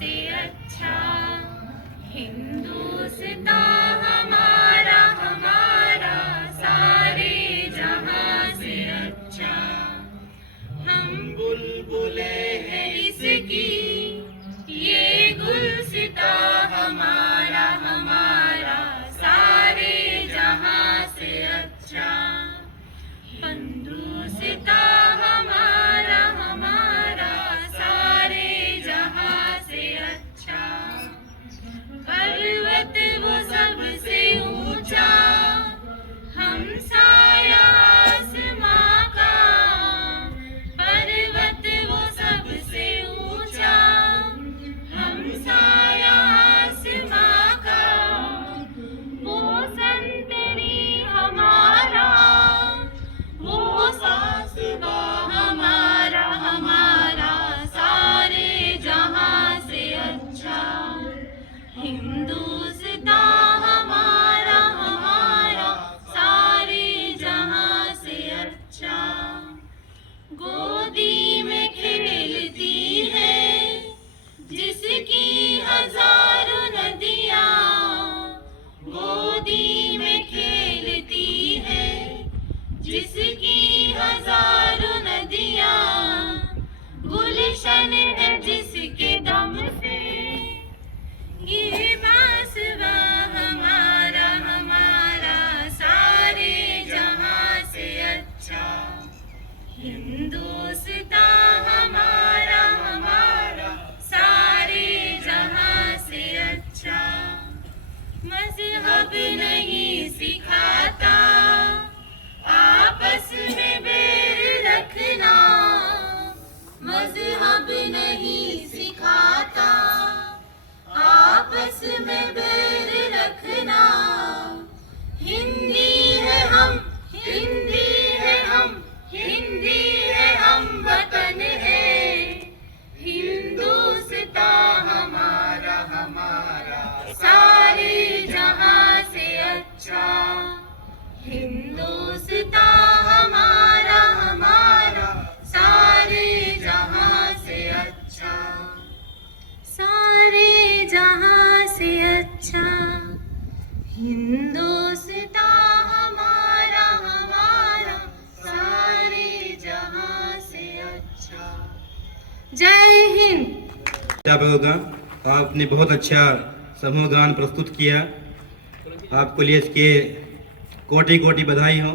से अच्छा, हिंदुस्तान हमारा हमारा सारे जहां से अच्छा। हम बुलबुले हैं इसकी, ये गुलसिता हमारा हमारा सारे जहां से अच्छा। हिंदुस्ता हमारा हमारा सारे जहां से अच्छा। पर्वत वो सबसे ऊंचा, हम साया आसमां का। पर्वत वो सबसे ऊंचा, हम साया आसमां का। वो संतरी हमारा, वो सासबा हमारा हमारा सारे जहां से अच्छा। हिंदुस्तान हमारा हमारा सारे जहां से अच्छा। गोदी में खेलती है जिसकी हजारों नदियां, गोदी में खेलती है जिसकी हजारों नदियां। गुलशन है जिसके दम से ये बांसुरा हमारा हमारा सारे जहां से अच्छा। हिंदुस्तान हमारा हमारा सारे जहां से अच्छा। मजहब नहीं सिखाता आपस में बैर रखना, मजहब नहीं सिखाता आपस में बैर रखना। हिंदी है हम, हिंदी है हम, हिंदी है हम, वतन है हिंदुस्तान हमारा हमारा सारे जहां से अच्छा। हिंदुस्तान हमारा हमारा सारे जहां से अच्छा, सारे जहां से अच्छा। हिंदुस्तान हमारा हमारा सारे जहां से अच्छा। जय हिंद। होगा, आपने बहुत अच्छा समूह गान प्रस्तुत किया। आपको लिए इसके कोटि कोटि बधाई हो।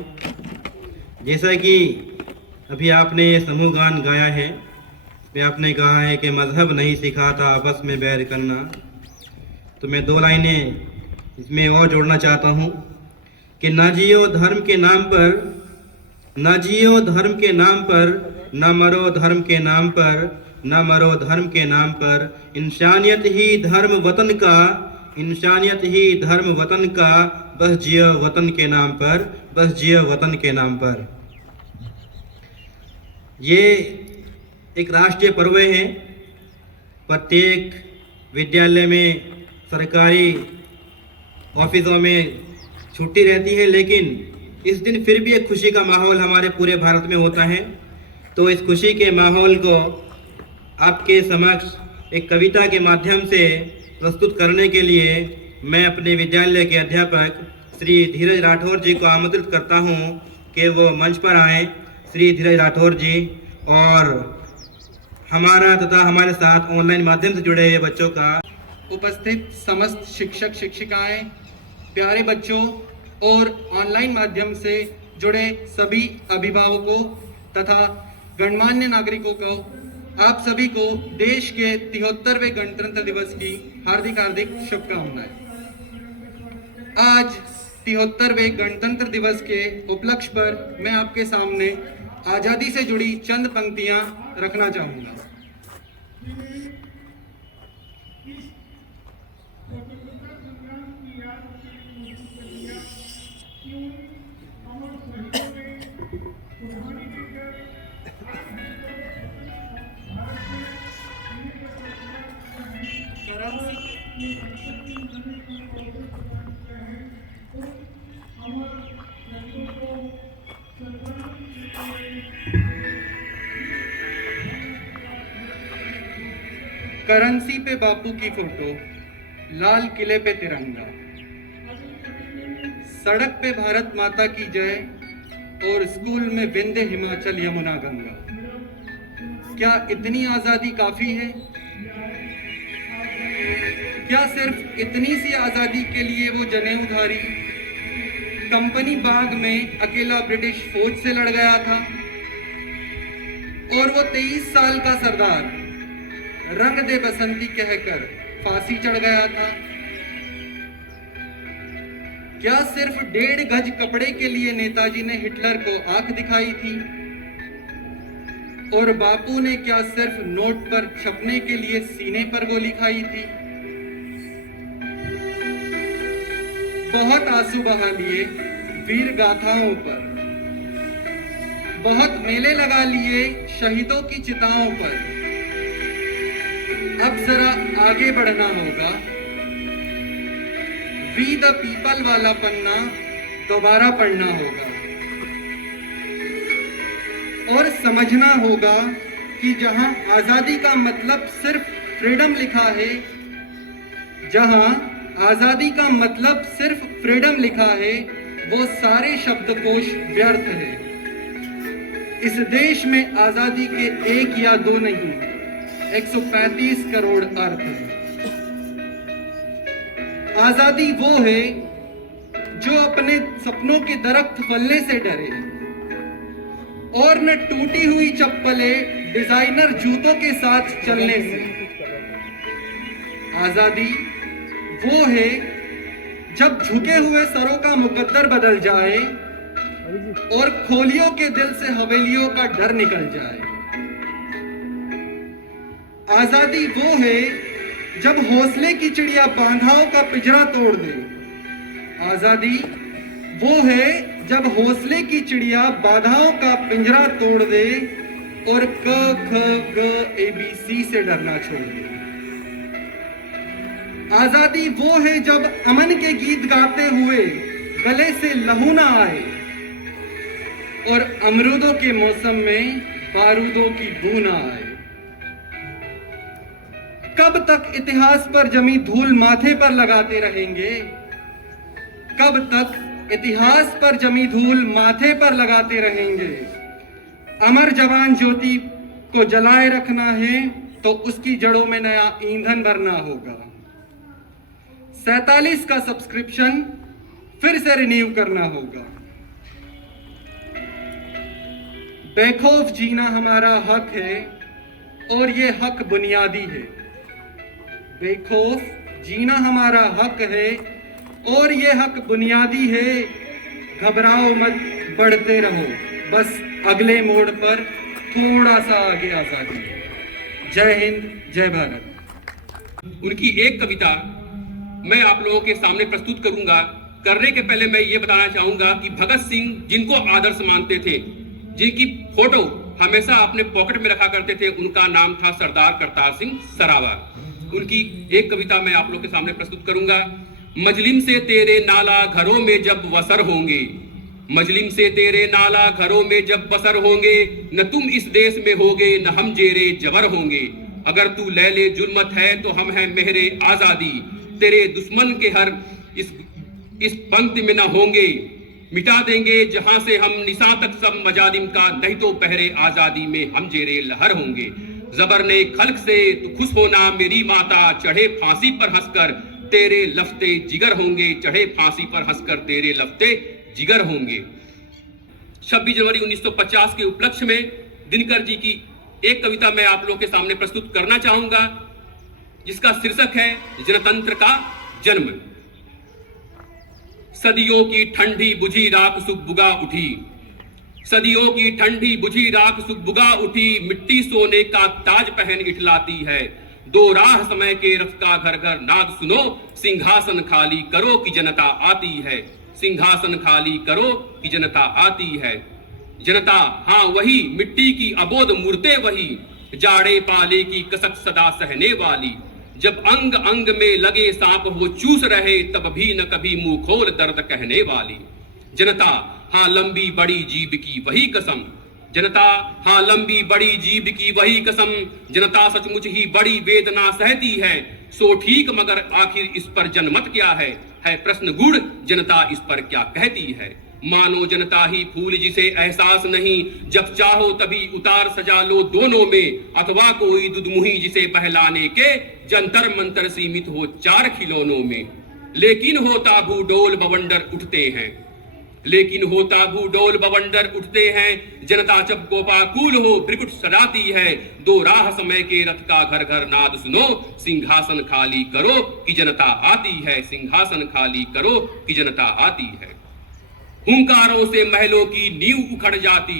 जैसा कि अभी आपने समूह गान गाया है, इसमें आपने कहा है कि मजहब नहीं सिखाता आपस में बैर करना। तो मैं दो लाइनें इसमें और जोड़ना चाहता हूँ कि ना जियो धर्म के नाम पर, ना जियो धर्म के नाम पर, न मरो धर्म के नाम पर, न मरो धर्म के नाम पर। इंसानियत ही धर्म वतन का, इंसानियत ही धर्म वतन का। बस जियो वतन के नाम पर, बस जियो वतन के नाम पर। ये एक राष्ट्रीय पर्व है। प्रत्येक विद्यालय में, सरकारी ऑफिसों में छुट्टी रहती है, लेकिन इस दिन फिर भी एक खुशी का माहौल हमारे पूरे भारत में होता है। तो इस खुशी के माहौल को आपके समक्ष एक कविता के माध्यम से प्रस्तुत करने के लिए मैं अपने विद्यालय के अध्यापक श्री धीरज राठौर जी को आमंत्रित करता हूं कि वो मंच पर आएँ। श्री धीरज राठौर जी और हमारा तथा हमारे साथ ऑनलाइन माध्यम से जुड़े हुए बच्चों का, उपस्थित समस्त शिक्षक शिक्षिकाएं, प्यारे बच्चों और ऑनलाइन माध्यम से जुड़े सभी अभिभावकों तथा गणमान्य नागरिकों को, आप सभी को देश के 73वें गणतंत्र दिवस की हार्दिक हार्दिक शुभकामनाएं। आज 73वें गणतंत्र दिवस के उपलक्ष्य पर मैं आपके सामने आज़ादी से जुड़ी चंद पंक्तियां रखना चाहूँगा। करेंसी पे बापू की फोटो, लाल किले पे तिरंगा, सड़क पे भारत माता की जय और स्कूल में विंध्य हिमाचल यमुना गंगा। क्या इतनी आजादी काफी है? क्या सिर्फ इतनी सी आजादी के लिए वो जनेऊधारी कंपनी बाग में अकेला ब्रिटिश फौज से लड़ गया था और वो 23 साल का सरदार रंग दे बसंती कहकर फांसी चढ़ गया था? क्या सिर्फ 1.5 गज कपड़े के लिए नेताजी ने हिटलर को आंख दिखाई थी? और बापू ने क्या सिर्फ नोट पर छपने के लिए सीने पर गोली खाई थी? बहुत आंसू बहा लिए वीर गाथाओं पर, बहुत मेले लगा लिए शहीदों की चिताओं पर। अब जरा आगे बढ़ना होगा, वी द पीपल वाला पन्ना दोबारा पढ़ना होगा और समझना होगा कि जहां आजादी का मतलब सिर्फ फ्रीडम लिखा है, जहां आजादी का मतलब सिर्फ फ्रीडम लिखा है, वो सारे शब्दकोश व्यर्थ है। इस देश में आजादी के 1 या 2 नहीं, 135 करोड़ अर्थ है। आजादी वो है जो अपने सपनों के दरख्त फलने से डरे और न टूटी हुई चप्पलें डिजाइनर जूतों के साथ चलने से। आजादी वो है जब झुके हुए सरों का मुकद्दर बदल जाए और खोलियों के दिल से हवेलियों का डर निकल जाए। आजादी वो है जब हौसले की चिड़िया बांधाओं का पिंजरा तोड़ दे। आजादी वो है जब हौसले की चिड़िया बाधाओं का पिंजरा तोड़ दे और क ख ग ABC से डरना छोड़ दे। आजादी वो है जब अमन के गीत गाते हुए गले से लहू ना आए और अमरूदों के मौसम में बारूदों की बू ना आए। कब तक इतिहास पर जमी धूल माथे पर लगाते रहेंगे? कब तक इतिहास पर जमी धूल माथे पर लगाते रहेंगे? अमर जवान ज्योति को जलाए रखना है तो उसकी जड़ों में नया ईंधन भरना होगा। 47 का सब्सक्रिप्शन फिर से रिन्यू करना होगा। बेखौफ जीना हमारा हक है और ये हक बुनियादी है। बेखौफ जीना हमारा हक है और ये हक बुनियादी है। घबराओ मत, बढ़ते रहो, बस अगले मोड़ पर थोड़ा सा आगे आजादी। जय हिंद, जय भारत। उनकी एक कविता मैं आप लोगों के सामने प्रस्तुत करूंगा। करने के पहले मैं ये बताना चाहूंगा कि भगत सिंह जिनको आदर्श मानते थे, जिनकी फोटो हमेशा अपने पॉकेट में रखा करते थे, उनका नाम था सरदार करतार सिंह सरावा। उनकी एक कविता मैं आप लोगों के सामने प्रस्तुत करूंगा। मजलिम से तेरे नाला घरों में जब वसर होंगे, मजलिम से तेरे नाला घरों में जब बसर होंगे, न तुम इस देश में होगे न हम जेरे जबर होंगे। अगर तू लैले जुल्मत है तो हम हैं मेहरे आजादी, तेरे दुश्मन के हर इस पंक्ति में न होंगे। मिटा देंगे जहां से हम निशा तक सब मजालिम का, नहीं तो पहरे आजादी में हम जेरे लहर होंगे। जबर ने खल्क से तू खुश होना मेरी माता, चढ़े फांसी पर हंसकर तेरे लफ्ते जिगर होंगे, चढ़े फांसी पर हंसकर तेरे लफ्ते जिगर होंगे। 26 जनवरी 1950 के उपलक्ष्य में दिनकर जी की एक कविता मैं आप लोगों के सामने प्रस्तुत करना चाहूंगा, जिसका शीर्षक है जनतंत्र का जन्म। सदियों की ठंडी बुझी राख सुबुगा उठी, सदियों की ठंडी बुझी राख सुबुगा उठी, मिट्टी सोने का ताज पहन इठलाती है। दो राह समय के रफ्का घर घर नाद सुनो, सिंहासन खाली करो कि जनता आती है, सिंहासन खाली करो कि जनता आती है। जनता हाँ वही, मिट्टी की अबोध मूर्तें वही, जाड़े पाले की कसक सदा सहने वाली। जब अंग अंग में लगे सांप वो चूस रहे, तब भी न कभी मुंह खोल दर्द कहने वाली। जनता हाँ लंबी बड़ी जीभ की वही कसम, जनता हाँ लंबी बड़ी जीभ की वही कसम, जनता सचमुच ही बड़ी वेदना सहती है। सो ठीक मगर आखिर इस पर जनमत क्या है प्रश्न गुड़, जनता इस पर क्या कहती है। मानो जनता ही फूल जिसे एहसास नहीं, जब चाहो तभी उतार सजा लो दोनों में, अथवा कोई दुधमुही जिसे बहलाने के जंतर मंतर सीमित हो 4 खिलौनों में। लेकिन होता भूडोल बवंडर उठते हैं, लेकिन होता भूडोल बवंडर उठते हैं, जनता जब गोपाकुल हो ब्रिकुट सजाती है। 2 राह समय के रथ का घर घर नाद सुनो, सिंहासन खाली करो कि जनता आती है, सिंहासन खाली करो कि जनता आती है। हुंकारों से महलों की नींव उखड़ जाती,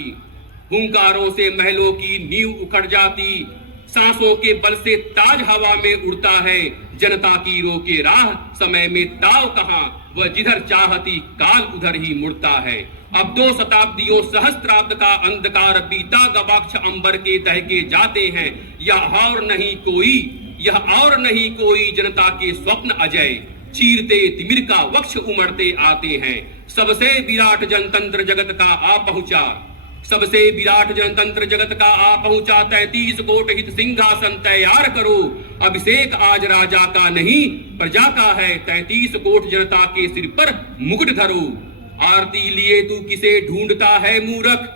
हुंकारों से महलों की नींव उखड़ जाती, सांसों के बल से ताज हवा में उड़ता है। जनता की रोके राह समय में ताव कहां, वह जिधर चाहती काल उधर ही मुड़ता है। अब 2 शताब्दियों सहस्त्राब्द का अंधकार बीता, गवाक्ष अंबर के दहके जाते हैं। यह और नहीं कोई, यह और नहीं कोई जनता के स्वप्न अजय, चीरते तिमिर का वक्ष उमड़ते आते हैं। सबसे विराट जनतंत्र जगत का आ पहुंचा, सबसे विराट जनतंत्र जगत का आ पहुंचा। 33 कोट हित सिंहासन तैयार करो, अभिषेक आज राजा का नहीं प्रजा का है। 33 कोट जनता के सिर पर मुकुट धरो, आरती लिए तू किसे ढूंढता है मूर्ख,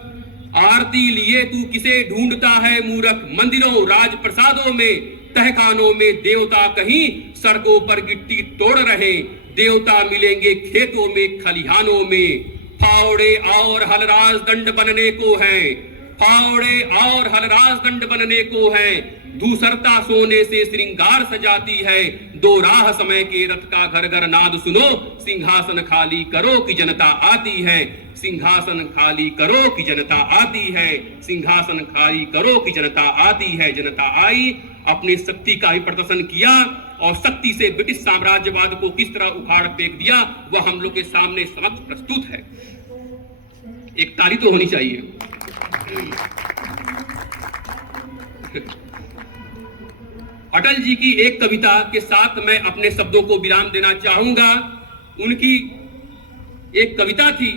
आरती लिए तू किसे ढूंढता है मूर्ख। मंदिरों राज प्रसादों में तहखानों में देवता कहीं सड़कों पर गिट्टी तोड़ रहे, देवता मिलेंगे खेतों में खलिहानों में। फावड़े और हलराज दंड बनने को है, फावड़े और हलराज दंड बनने को है। धूसरता सोने से श्रृंगार सजाती है। 2 राह समय के रथ का घर घर नाद सुनो, सिंहासन खाली करो कि जनता आती है, सिंहासन खाली करो कि जनता आती है, सिंहासन खाली करो कि जनता आती है। जनता आई, अपनी शक्ति का ही प्रदर्शन किया और शक्ति से ब्रिटिश साम्राज्यवाद को किस तरह उखाड़ फेंक दिया वह हम लोग के सामने समक्ष प्रस्तुत है। एक ताली तो होनी चाहिए। अटल जी की एक कविता के साथ मैं अपने शब्दों को विराम देना चाहूंगा। उनकी एक कविता थी,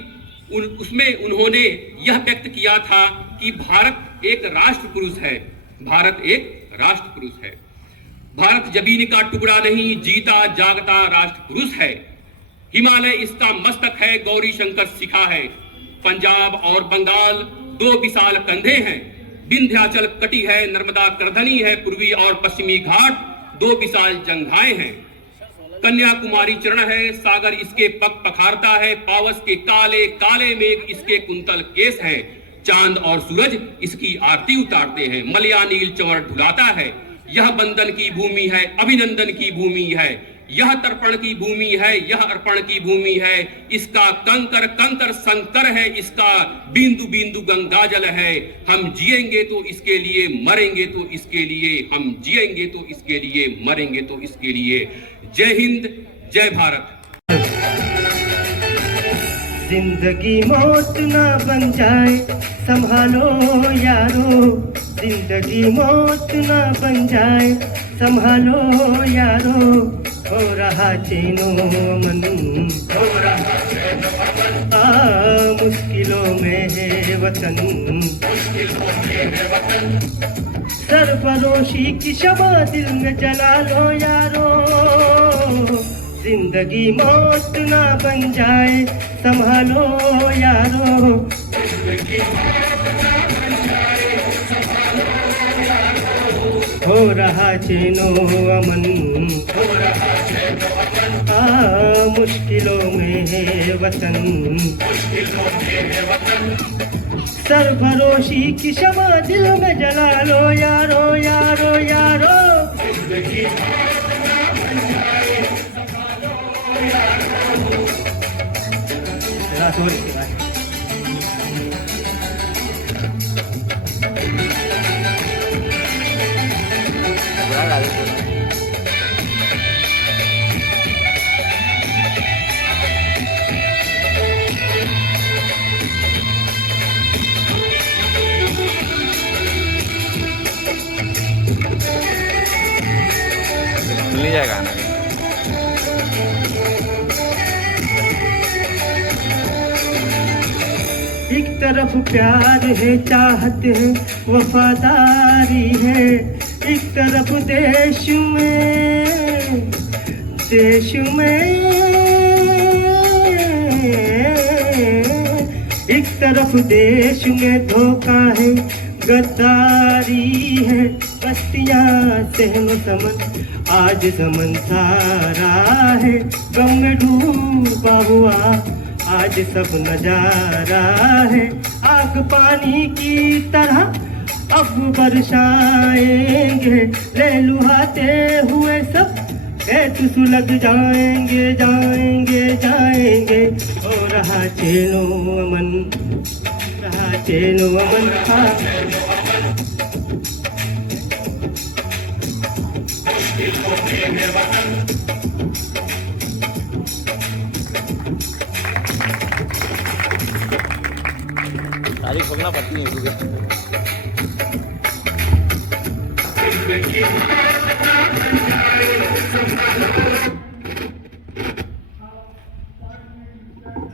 उसमें उन्होंने यह व्यक्त किया था कि भारत एक राष्ट्र पुरुष है, भारत एक राष्ट्र पुरुष है। भारत जमीन का टुकड़ा नहीं, जीता जागता राष्ट्र पुरुष है। हिमालय इसका मस्तक है, गौरी शंकर शिखा है। पंजाब और बंगाल 2 विशाल कंधे हैं, विंध्याचल कटी है, नर्मदा करधनी है। पूर्वी और पश्चिमी घाट 2 विशाल जंघाएं हैं। कन्याकुमारी चरण है, सागर इसके पग पखारता है। पावस के काले काले मेघ इसके कुंतल केस हैं। चांद और सूरज इसकी आरती उतारते हैं। मलया नील चंवर ढुलाता है। यह बंदन की भूमि है, अभिनंदन की भूमि है। यह तर्पण की भूमि है, यह अर्पण की भूमि है। इसका कंकर कंकर संकर है, इसका बिंदु बिंदु गंगाजल है। हम जिएंगे तो इसके लिए, मरेंगे तो इसके लिए। हम जिएंगे तो इसके लिए, मरेंगे तो इसके लिए। जय हिंद, जय भारत। जिंदगी मौत ना बन जाए, संभालो यारो। जिंदगी मौत ना बन जाए, संभालो यारो। हो रहा चैनो मन, हो रहा चैनो मन। मुश्किलों में है वतन, मुश्किलों में है वतन। सरफरोशी की शमा दिल में जला लो यारो। जिंदगी मौत ना बन जाए, संभालो यारो। जिंदगी मौत ना बन जाए, संभालो यारो। हो रहा चैनो अमन, हो रहा चैनो अमन। मुश्किलों में है वतन, मुश्किलों में है वतन। सरफरोशी की शमा दिल में जला लो यारो यारो यारो। जिंदगी मौत ना बन जाए, संभालो यारो। मिल जाएगा ना। एक तरफ प्यार है, चाहत है, वफादारी है। एक तरफ देश में एक तरफ देश में धोखा है, गद्दारी है। बस्तियां सहम समन, आज समन सारा है। गम में डूबा हुआ आज सब नजारा है। आग पानी की तरह अब बरसाएंगे, ले लुहाते हुए सब कैद सुलग जाएंगे, जाएंगे, जाएंगे। हो रहा चैनो अमन, रहा चैनो अमन। तारीफ पकड़ना पड़ती है क्योंकि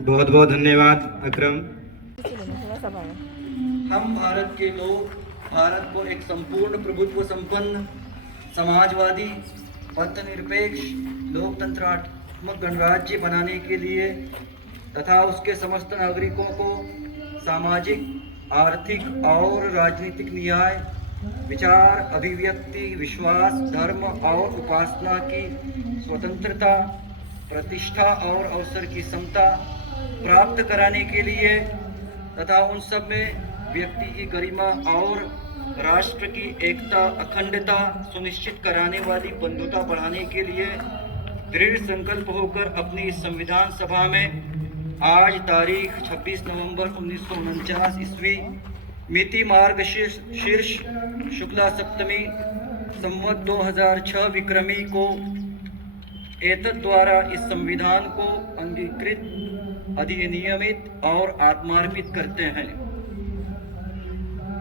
बहुत बहुत धन्यवाद अकरम। हम भारत के लोग भारत को एक संपूर्ण प्रभुत्व संपन्न समाजवादी पंथनिरपेक्ष लोकतंत्रात्मक गणराज्य बनाने के लिए तथा उसके समस्त नागरिकों को सामाजिक, आर्थिक और राजनीतिक न्याय, विचार, अभिव्यक्ति, विश्वास, धर्म और उपासना की स्वतंत्रता, प्रतिष्ठा और अवसर की समता प्राप्त कराने के लिए तथा उन सब में व्यक्ति की गरिमा और राष्ट्र की एकता, अखंडता सुनिश्चित कराने वाली बंधुता बढ़ाने के लिए दृढ़ संकल्प होकर अपनी इस संविधान सभा में आज तारीख 26 नवंबर 1949 ईस्वी मिति मार्गशीर्ष शुक्ला सप्तमी संवत 2006 विक्रमी को एतद द्वारा इस संविधान को अंगीकृत, अधिनियमित और आत्मार्पित करते हैं।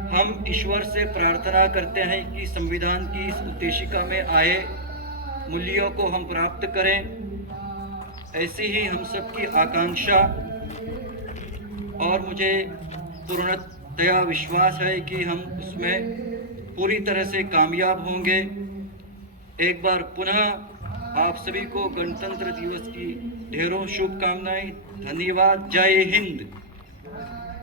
हम ईश्वर से प्रार्थना करते हैं कि संविधान की इस उद्देशिका में आए मूल्यों को हम प्राप्त करें। ऐसी ही हम सबकी आकांक्षा और मुझे पूर्णतया विश्वास है कि हम उसमें पूरी तरह से कामयाब होंगे। एक बार पुनः आप सभी को गणतंत्र दिवस की ढेरों शुभकामनाएं। धन्यवाद। जय हिंद।